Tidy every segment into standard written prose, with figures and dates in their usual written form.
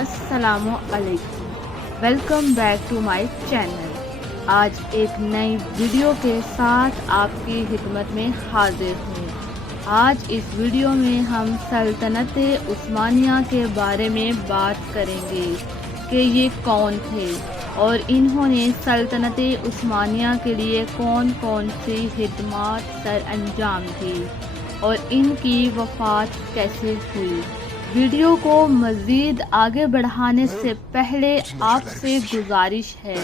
السلام علیکم، welcome back to my channel. آج ایک نئی ویڈیو کے ساتھ آپ کی خدمت میں حاضر ہوں۔ آج اس ویڈیو میں ہم سلطنت عثمانیہ کے بارے میں بات کریں گے کہ یہ کون تھے اور انہوں نے سلطنت عثمانیہ کے لیے کون کون سی خدمات سر انجام دی اور ان کی وفات کیسے ہوئی۔ ویڈیو کو مزید آگے بڑھانے سے پہلے آپ سے گزارش ہے،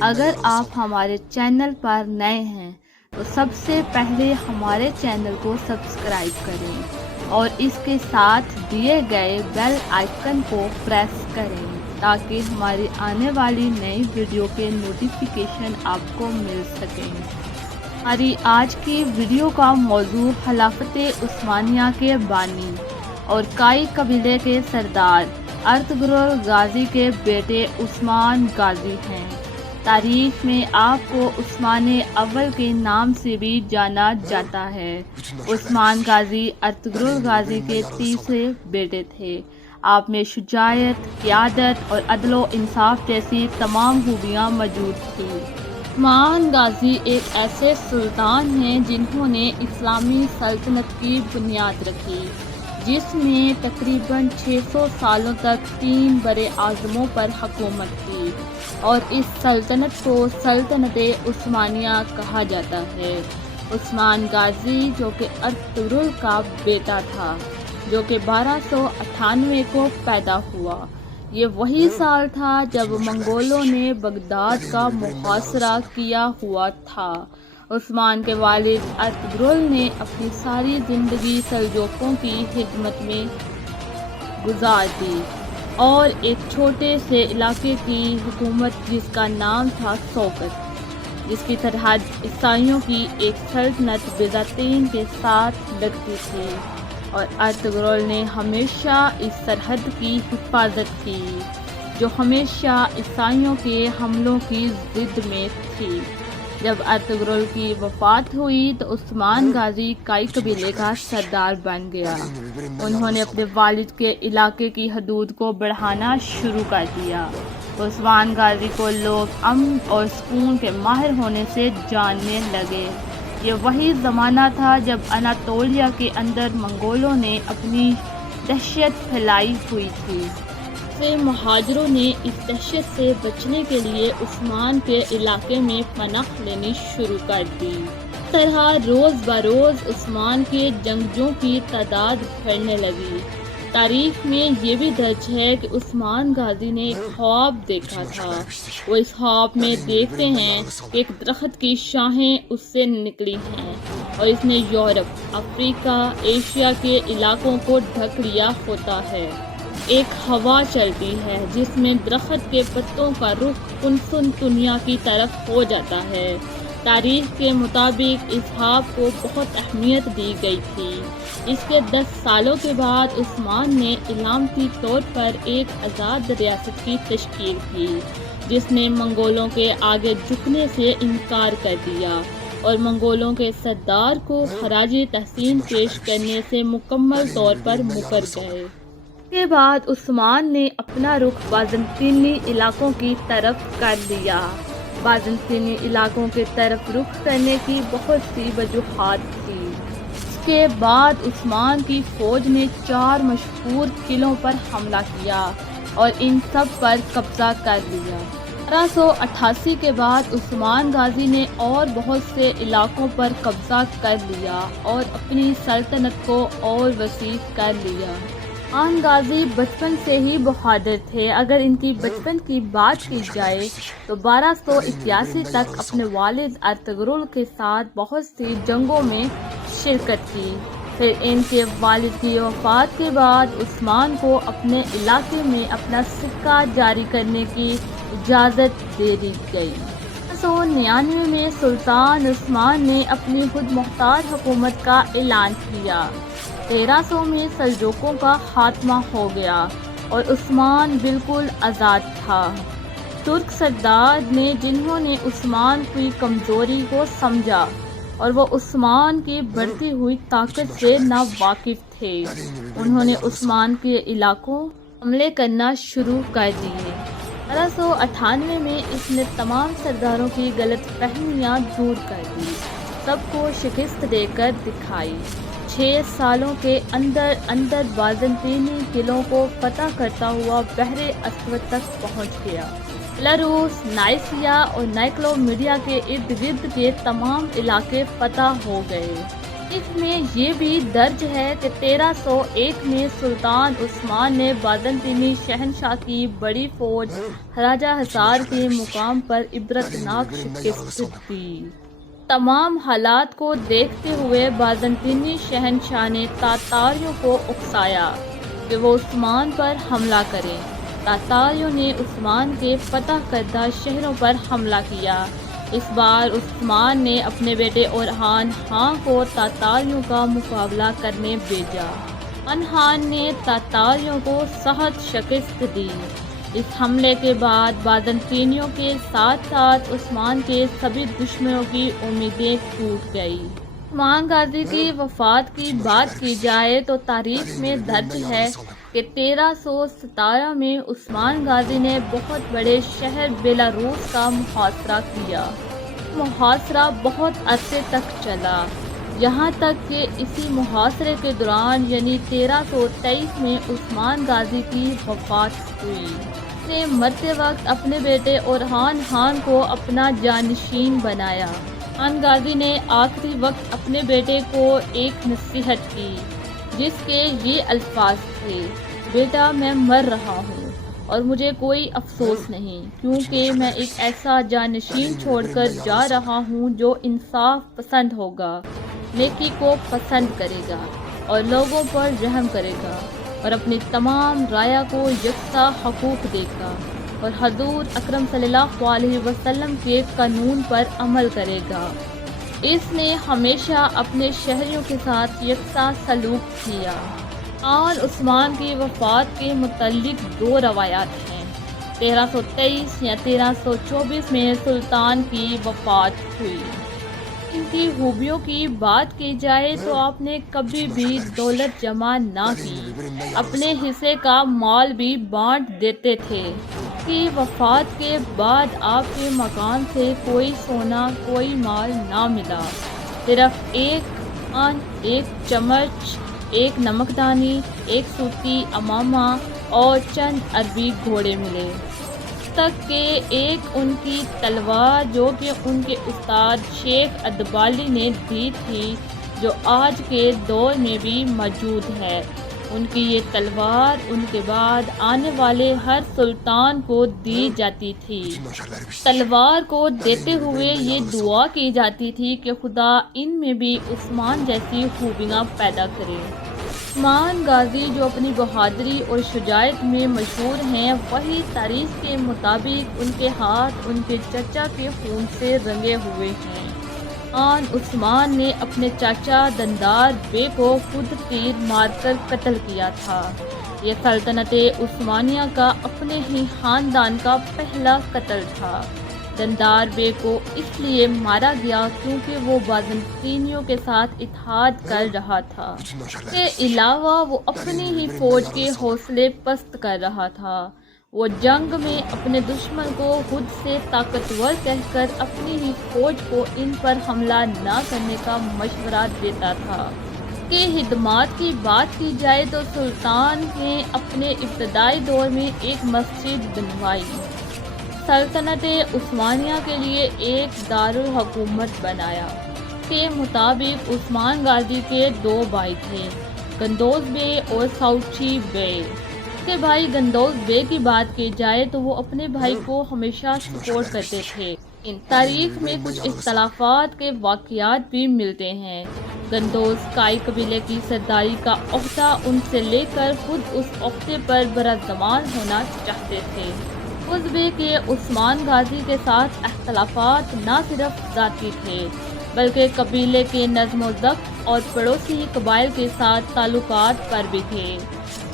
اگر آپ ہمارے چینل پر نئے ہیں تو سب سے پہلے ہمارے چینل کو سبسکرائب کریں اور اس کے ساتھ دیے گئے بیل آئیکن کو پریس کریں تاکہ ہماری آنے والی نئی ویڈیو کے نوٹیفیکیشن آپ کو مل سکیں۔ ہماری آج کی ویڈیو کا موضوع خلافت عثمانیہ کے بانی اور کائی قبیلے کے سردار ارطغرل غازی کے بیٹے عثمان غازی ہیں۔ تاریخ میں آپ کو عثمان اول کے نام سے بھی جانا جاتا ہے۔ عثمان غازی ارطغرل غازی کے تیسرے بیٹے تھے۔ آپ میں شجاعت، قیادت اور عدل و انصاف جیسی تمام خوبیاں موجود تھیں۔ عثمان غازی ایک ایسے سلطان ہیں جنہوں نے اسلامی سلطنت کی بنیاد رکھی، جس نے تقریباً 600 سالوں تک 3 برے اعظموں پر حکومت کی، اور اس سلطنت کو سلطنت عثمانیہ کہا جاتا ہے۔ عثمان غازی جو کہ ارطغرل کا بیٹا تھا، جو کہ 1298 کو پیدا ہوا، یہ وہی سال تھا جب منگولوں نے بغداد کا محاصرہ کیا ہوا تھا۔ عثمان کے والد ارطغرل نے اپنی ساری زندگی سلجوقیوں کی خدمت میں گزار دی اور ایک چھوٹے سے علاقے کی حکومت جس کا نام تھا سوقت، جس کی سرحد عیسائیوں کی ایک سلطنت بیزنطین کے ساتھ لگتی تھی، اور ارطغرل نے ہمیشہ اس سرحد کی حفاظت کی جو ہمیشہ عیسائیوں کے حملوں کی ضد میں تھی۔ جب ارطغرل کی وفات ہوئی تو عثمان غازی کائی قبیلے کا سردار بن گیا۔ انہوں نے اپنے والد کے علاقے کی حدود کو بڑھانا شروع کر دیا۔ عثمان غازی کو لوگ امن اور سکون کے ماہر ہونے سے جاننے لگے۔ یہ وہی زمانہ تھا جب اناطولیہ کے اندر منگولوں نے اپنی دہشت پھیلائی ہوئی تھی۔ سے مہاجروں نے اس دہشت سے بچنے کے لیے عثمان کے علاقے میں پناہ لینی شروع کر دی۔ اس طرح روز بروز عثمان کے جنگجوؤں کی تعداد بڑھنے لگی۔ تاریخ میں یہ بھی درج ہے کہ عثمان غازی نے ایک خواب دیکھا تھا۔ وہ اس خواب میں دیکھتے ہیں کہ ایک درخت کی شاخیں اس سے نکلی ہیں اور اس نے یورپ، افریقہ، ایشیا کے علاقوں کو ڈھک لیا ہوتا ہے۔ ایک ہوا چلتی ہے جس میں درخت کے پتوں کا رخ قسطنطنیہ کی طرف ہو جاتا ہے۔ تاریخ کے مطابق اس خواب کو بہت اہمیت دی گئی تھی۔ اس کے 10 سالوں کے بعد عثمان نے علامتی طور پر ایک آزاد ریاست کی تشکیل کی، جس نے منگولوں کے آگے جھکنے سے انکار کر دیا اور منگولوں کے سردار کو خراج تحسین پیش کرنے سے مکمل طور پر مکر گئے۔ اس کے بعد عثمان نے اپنا رخ بازنطینی علاقوں کی طرف کر لیا۔ بازنطینی علاقوں کی طرف رخ کرنے کی بہت سی وجوہات تھیں۔ اس کے بعد عثمان کی فوج نے 4 مشہور قلعوں پر حملہ کیا اور ان سب پر قبضہ کر لیا۔ 1288 کے بعد عثمان غازی نے اور بہت سے علاقوں پر قبضہ کر لیا اور اپنی سلطنت کو اور وسیع کر لیا۔ عثمان غازی بچپن سے ہی بہادر تھے۔ اگر ان کی بچپن کی بات کی جائے تو 1281 تک اپنے والد ارطغرل کے ساتھ بہت سی جنگوں میں شرکت کی۔ پھر ان کے والد کی وفات کے بعد عثمان کو اپنے علاقے میں اپنا سکہ جاری کرنے کی اجازت دے دی گئی۔ 1299 میں سلطان عثمان نے اپنی خود مختار حکومت کا اعلان کیا۔ 1300 میں سلجوقیوں کا خاتمہ ہو گیا اور عثمان بالکل آزاد تھا۔ ترک سردار نے جنہوں نے عثمان کی کمزوری کو سمجھا اور وہ عثمان کی بڑھتی ہوئی طاقت سے ناواقف تھے، انہوں نے عثمان کے علاقوں حملے کرنا شروع کر دیے۔ 1898 میں اس نے تمام سرداروں کی غلط فہمیاں دور کر دی، سب کو شکست دے کر دکھائی۔ 6 سالوں کے اندر بازنطینی قلعوں کو فتح کرتا ہوا بحر اسود تک پہنچ گیا۔ بیلاروس، نائسیا اور نائکلومیڈیا کے ارد گرد کے تمام علاقے فتح ہو گئے۔ اس میں یہ بھی درج ہے کہ 1301 میں سلطان عثمان نے بازنطینی شہنشاہ کی بڑی فوج راجہ حصار کے مقام پر عبرتناک شکست دی۔ تمام حالات کو دیکھتے ہوئے بازنطینی شہنشاہ نے تاتاریوں کو اکسایا کہ وہ عثمان پر حملہ کریں۔ تاتاریوں نے عثمان کے فتح کردہ شہروں پر حملہ کیا۔ اس بار عثمان نے اپنے بیٹے اورحان خان کو تاتاریوں کا مقابلہ کرنے بھیجا۔ اورحان نے تاتاریوں کو سخت شکست دی۔ اس حملے کے بعد بازنطینیوں کے ساتھ ساتھ عثمان کے سبھی دشمنوں کی امیدیں ٹوٹ گئی۔ عثمان غازی کی وفات کی بات کی جائے تو تاریخ میں درج ہے کہ 1317 میں عثمان غازی نے بہت بڑے شہر بیلاروس کا محاصرہ کیا۔ محاصرہ بہت عرصے تک چلا، یہاں تک کہ اسی محاصرے کے دوران یعنی 1323 میں عثمان غازی کی وفات ہوئی۔ اس نے مرتے وقت اپنے بیٹے اورحان خان کو اپنا جانشین بنایا۔ عثمان غازی نے آخری وقت اپنے بیٹے کو ایک نصیحت کی جس کے یہ الفاظ تھے: بیٹا، میں مر رہا ہوں اور مجھے کوئی افسوس نہیں، کیونکہ میں ایک ایسا جانشین چھوڑ کر جا رہا ہوں جو انصاف پسند ہوگا، نیکی کو پسند کرے گا اور لوگوں پر رحم کرے گا اور اپنی تمام رعایا کو یکساں حقوق دے گا اور حضور اکرم صلی اللہ علیہ وسلم کے قانون پر عمل کرے گا۔ اس نے ہمیشہ اپنے شہریوں کے ساتھ یکساں سلوک کیا۔ اور عثمان کی وفات کے متعلق 2 روایات ہیں۔ 1323 یا 1324 میں سلطان کی وفات ہوئی۔ ان کی خوبیوں کی بات کی جائے تو آپ نے کبھی بھی دولت جمع نہ کی، اپنے حصے کا مال بھی بانٹ دیتے تھے۔ کی وفات کے بعد آپ کے مکان سے کوئی سونا، کوئی مال نہ ملا، صرف ایک آن، ایک چمچ، ایک نمکدانی، ایک سوتی امامہ اور چند عربی گھوڑے ملے، تک کہ ایک ان کی تلوار جو کہ ان کے استاد شیخ ادبالی نے دی تھی، جو آج کے دور میں بھی موجود ہے۔ ان کی یہ تلوار ان کے بعد آنے والے ہر سلطان کو دی جاتی تھی۔ تلوار کو دیتے ہوئے یہ دعا کی جاتی تھی کہ خدا ان میں بھی عثمان جیسی خوبیاں پیدا کرے۔ عثمان غازی جو اپنی بہادری اور شجاعت میں مشہور ہیں، وہی تاریخ کے مطابق ان کے ہاتھ ان کے چچا کے خون سے رنگے ہوئے ہیں۔ خان عثمان نے اپنے چاچا دندار بے کو خود تیر مار کر قتل کیا تھا۔ یہ سلطنت عثمانیہ کا اپنے ہی خاندان کا پہلا قتل تھا۔ دندار بے کو اس لیے مارا گیا کیونکہ وہ بازنطینیوں کے ساتھ اتحاد کر رہا تھا۔ اس کے علاوہ وہ اپنی ہی فوج کے حوصلے پست کر رہا تھا۔ وہ جنگ میں اپنے دشمن کو خود سے طاقتور کہہ کر اپنی ہی فوج کو ان پر حملہ نہ کرنے کا مشورہ دیتا تھا۔ کے خدمات کی بات کی جائے تو سلطان نے اپنے ابتدائی دور میں ایک مسجد بنوائی، سلطنت عثمانیہ کے لیے ایک دارالحکومت بنایا۔ کے مطابق عثمان غازی کے 2 بھائی تھے، گندوز بے اور ساؤچی بے۔ اس کے بھائی گندوز بے کی بات کی جائے تو وہ اپنے بھائی کو ہمیشہ سپورٹ کرتے تھے۔ ان تاریخ میں کچھ اختلافات کے واقعات بھی ملتے ہیں۔ گندوز کائی قبیلے کی سرداری کا عہدہ ان سے لے کر خود اس عہدے پر برزمان ہونا چاہتے تھے۔ اس بے کے عثمان غازی کے ساتھ اختلافات نہ صرف ذاتی تھے بلکہ قبیلے کے نظم و ضبط اور پڑوسی قبائل کے ساتھ تعلقات پر بھی تھے،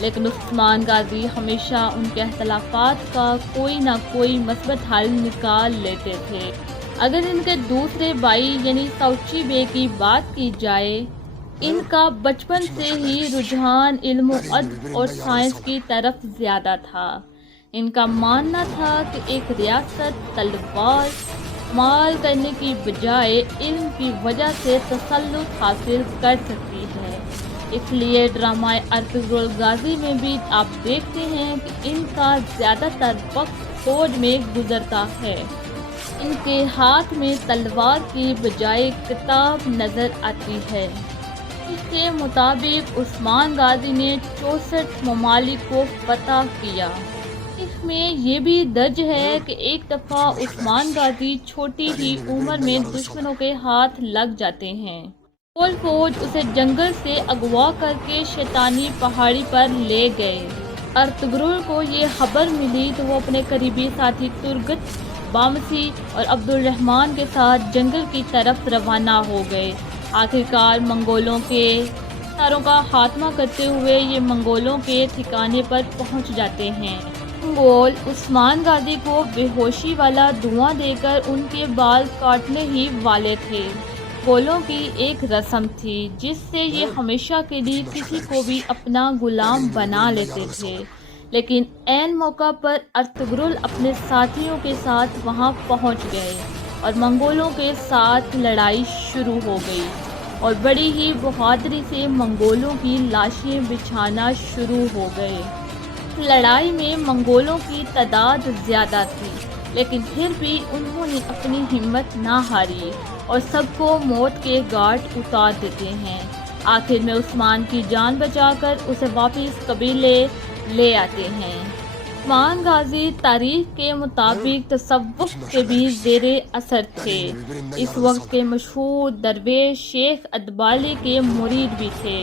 لیکن عثمان غازی ہمیشہ ان کے اختلافات کا کوئی نہ کوئی مثبت حل نکال لیتے تھے۔ اگر ان کے دوسرے بھائی یعنی ساؤچی بے کی بات کی جائے ان کا بچپن سے ہی رجحان علم و ادب اور سائنس کی طرف زیادہ تھا۔ ان کا ماننا تھا کہ ایک ریاست تلوار استعمال کرنے کی بجائے علم کی وجہ سے تسلط حاصل کر سکتی ہے۔ اس لیے ڈرامہ ارطغرل غازی میں بھی آپ دیکھتے ہیں کہ ان کا زیادہ تر وقت فوج میں گزرتا ہے۔ ان کے ہاتھ میں تلوار کی بجائے کتاب نظر آتی ہے۔ اس کے مطابق عثمان غازی نے 64 ممالک کو فتح کیا۔ اس میں یہ بھی درج ہے کہ ایک دفعہ عثمان غازی چھوٹی ہی عمر میں دشمنوں کے ہاتھ لگ جاتے ہیں۔ فوج اسے جنگل سے اغوا کر کے شیطانی پہاڑی پر لے گئے۔ ارطغرل کو یہ خبر ملی تو وہ اپنے قریبی ساتھی ترگت بامسی اور عبد الرحمن کے ساتھ جنگل کی طرف روانہ ہو گئے۔ آخرکار منگولوں کے ساروں کا خاتمہ کرتے ہوئے یہ منگولوں کے ٹھکانے پر پہنچ جاتے ہیں۔ منگول عثمان غازی کو بے ہوشی والا دھواں دے کر ان کے بال کاٹنے ہی والے تھے۔ منگولوں کی ایک رسم تھی جس سے یہ ہمیشہ کے لیے کسی کو بھی اپنا غلام بنا لیتے تھے، لیکن عین موقع پر ارطغرل اپنے ساتھیوں کے ساتھ وہاں پہنچ گئے اور منگولوں کے ساتھ لڑائی شروع ہو گئی اور بڑی ہی بہادری سے منگولوں کی لاشیں بچھانا شروع ہو گئے۔ لڑائی میں منگولوں کی تعداد زیادہ تھی، لیکن پھر بھی انہوں نے اپنی ہمت نہ ہاری اور سب کو موت کے گھاٹ اتار دیتے ہیں۔ آخر میں عثمان کی جان بچا کر اسے واپس قبیلے لے آتے ہیں۔ عثمان غازی تاریخ کے مطابق تصوف کے بھی زیر اثر تھے۔ اس وقت کے مشہور درویش شیخ ادبالی کے مرید بھی تھے۔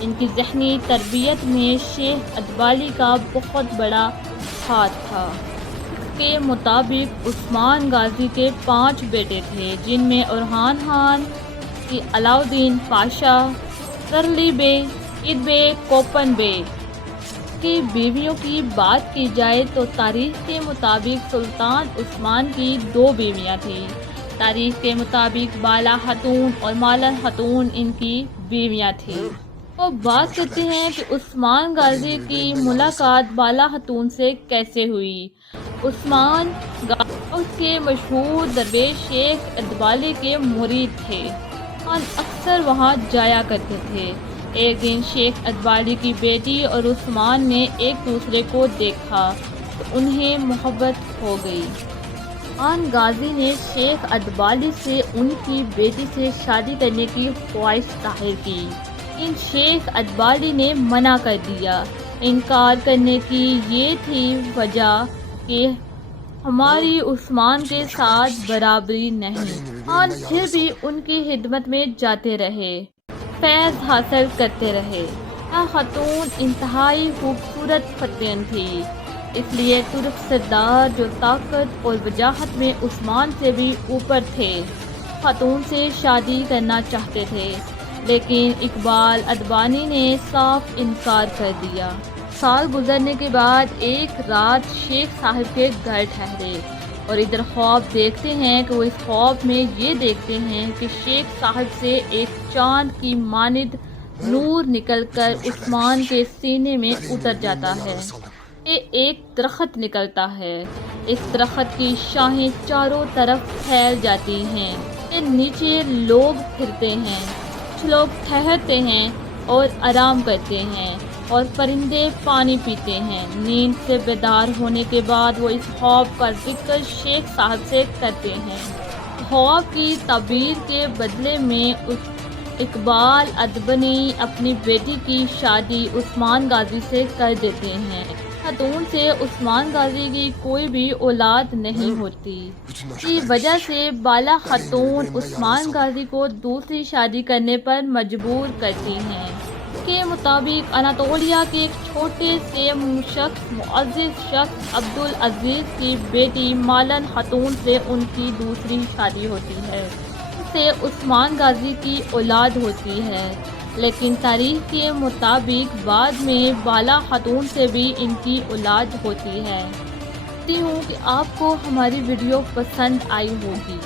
ان کی ذہنی تربیت میں شیخ ادبالی کا بہت بڑا ہاتھ تھا۔ اس کے مطابق عثمان غازی کے 5 بیٹے تھے، جن میں اورحان خان کی علاؤالدین پاشا، کرلی بے، عید بے، کوپن بے۔ کی بیویوں کی بات کی جائے تو تاریخ کے مطابق سلطان عثمان کی 2 بیویاں تھیں۔ تاریخ کے مطابق بالا خاتون اور مالن خاتون ان کی بیویاں تھیں۔ وہ بات کرتے ہیں کہ عثمان غازی کی ملاقات بالا خاتون سے کیسے ہوئی۔ عثمان غازی اس کے مشہور درویش شیخ ادبالی کے مرید تھے۔ اکثر وہاں جایا کرتے تھے۔ ایک دن شیخ ادبالی کی بیٹی اور عثمان نے ایک دوسرے کو دیکھا تو انہیں محبت ہو گئی۔ عثمان غازی نے شیخ ادبالی سے ان کی بیٹی سے شادی کرنے کی خواہش ظاہر کی، لیکن شیخ ادبالی نے منع کر دیا۔ انکار کرنے کی یہ تھی وجہ کہ ہماری عثمان کے ساتھ برابری نہیں۔ پھر بھی ان کی خدمت میں جاتے رہے، فیض حاصل کرتے رہے۔ خاتون انتہائی خوبصورت فتن تھی، اس لیے ترک سردار جو طاقت اور وجاہت میں عثمان سے بھی اوپر تھے، خاتون سے شادی کرنا چاہتے تھے، لیکن اقبال ادبانی نے صاف انکار کر دیا۔ سال گزرنے کے بعد ایک رات شیخ صاحب کے گھر ٹھہرے اور ادھر خواب دیکھتے ہیں کہ وہ اس خواب میں یہ دیکھتے ہیں کہ شیخ صاحب سے ایک چاند کی مانند نور نکل کر عثمان کے سینے میں اتر جاتا ہے۔ یہ ایک درخت نکلتا ہے، اس درخت کی شاخیں چاروں طرف پھیل جاتی ہیں، یہ نیچے لوگ پھرتے ہیں، کچھ لوگ ٹھہرتے ہیں اور آرام کرتے ہیں اور پرندے پانی پیتے ہیں۔ نیند سے بیدار ہونے کے بعد وہ اس خواب کا ذکر شیخ صاحب سے کرتے ہیں۔ خواب کی تعبیر کے بدلے میں اقبال ادبنی اپنی بیٹی کی شادی عثمان غازی سے کر دیتے ہیں۔ خاتون سے عثمان غازی کی کوئی بھی اولاد نہیں ہوتی۔ کی وجہ سے بالا خاتون عثمان غازی کو دوسری شادی کرنے پر مجبور کرتی ہیں۔ کے مطابق اناطولیہ کے ایک چھوٹے سے معزز شخص عبدالعزیز کی بیٹی مالن خاتون سے ان کی دوسری شادی ہوتی ہے، اس سے عثمان غازی کی اولاد ہوتی ہے، لیکن تاریخ کے مطابق بعد میں بالا خاتون سے بھی ان کی اولاد ہوتی ہے۔ چاہتی ہوں کہ آپ کو ہماری ویڈیو پسند آئی ہوگی۔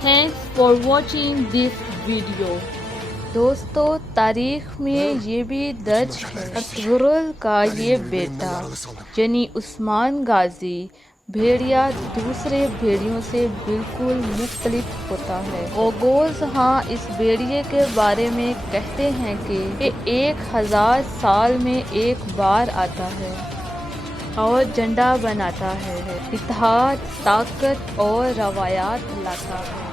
Thanks for watching this video. دوستو تاریخ میں یہ بھی درج ہے ارطغرل کا یہ بیٹا یعنی عثمان غازی بھیڑیا دوسرے بھیڑیوں سے بالکل مختلف ہوتا ہے۔ اوغوز اس بھیڑیے کے بارے میں کہتے ہیں کہ یہ 1000 سال میں ایک بار آتا ہے اور جھنڈا بناتا ہے، اتحاد، طاقت اور روایات لاتا ہے۔